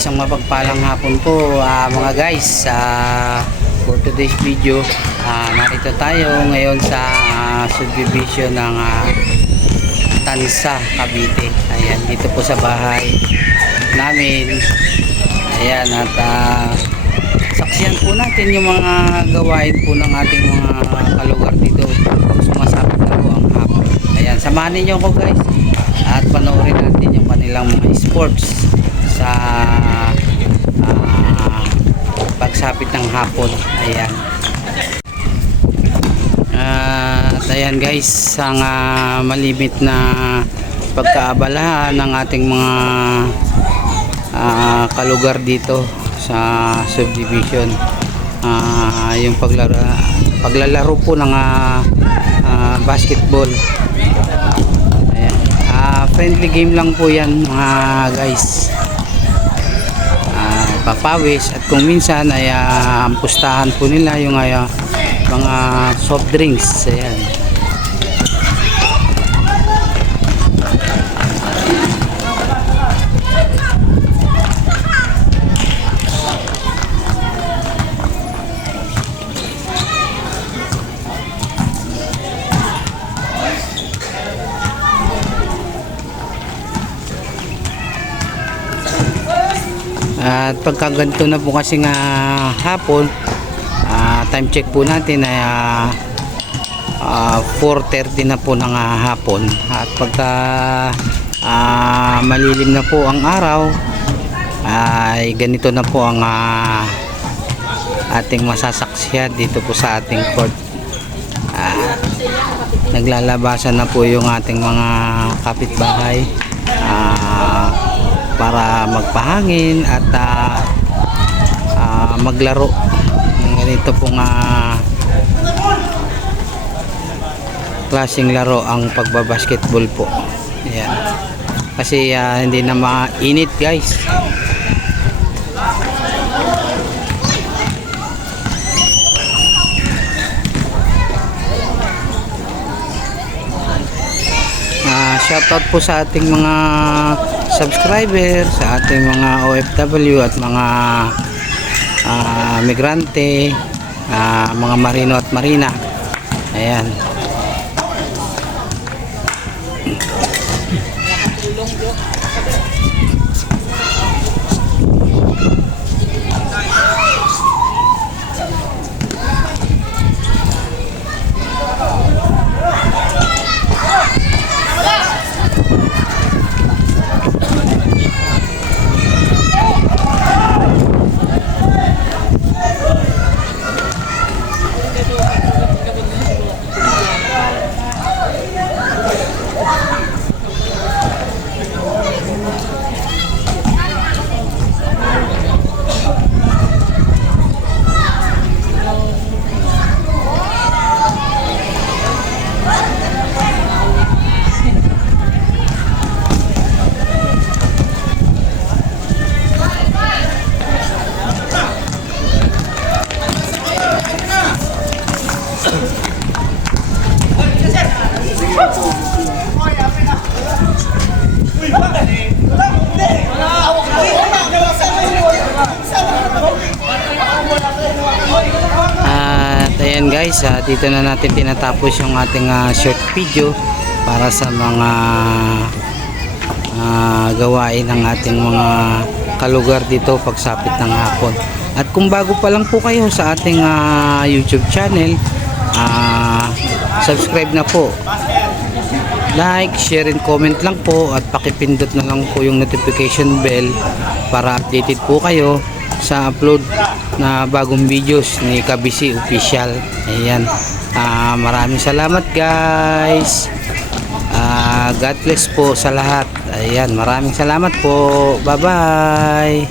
Isang mapagpalang hapon po mga guys. For today's video, narito tayo ngayon sa subdivision ng Tansa, Cavite. Ayan, dito po sa bahay namin. Ayan, at saksiyan po natin yung mga gawain po ng ating mga kalugar dito pag sumasapit na po ang hapon. Ayan, samahan ninyo ko guys at panoorin natin yung kanilang mga sports sa pagsapit ng hapon. Ayan. At ayan guys, ang malimit na pagkaabalahan ng ating mga kalugar dito sa subdivision, yung paglalaro po ng basketball. Ayan. Friendly game lang po yan mga guys. Papawis at kung minsan ay pustahan po nila yung mga soft drinks. Ayan. At pagka ganito na po kasi nga hapon, time check po natin ay 4:30 na po ng hapon. At pagka malilim na po ang araw, ay ganito na po ang ating masasaksihan dito po sa ating court. Naglalabasan na po yung ating mga kapitbahay para magpahangin at maglaro ng ganito pong klaseng laro ang pagbabasketball po. Ayan. Kasi hindi na mainit guys. Shoutout po sa ating mga subscriber, sa ating mga OFW at mga migrante, mga marino at marina. Ayan. Ayan guys, dito na natin tinatapos yung ating short video para sa mga gawain ng ating mga kalugar dito pagsapit ng hapon. At kung bago pa lang po kayo sa ating YouTube channel, subscribe na po, like, share and comment lang po at pakipindot na lang po yung notification bell para updated po kayo sa upload na bagong videos ni KBC Official. Ayan. Maraming salamat guys. God bless po sa lahat. Ayan, maraming salamat po. Bye bye.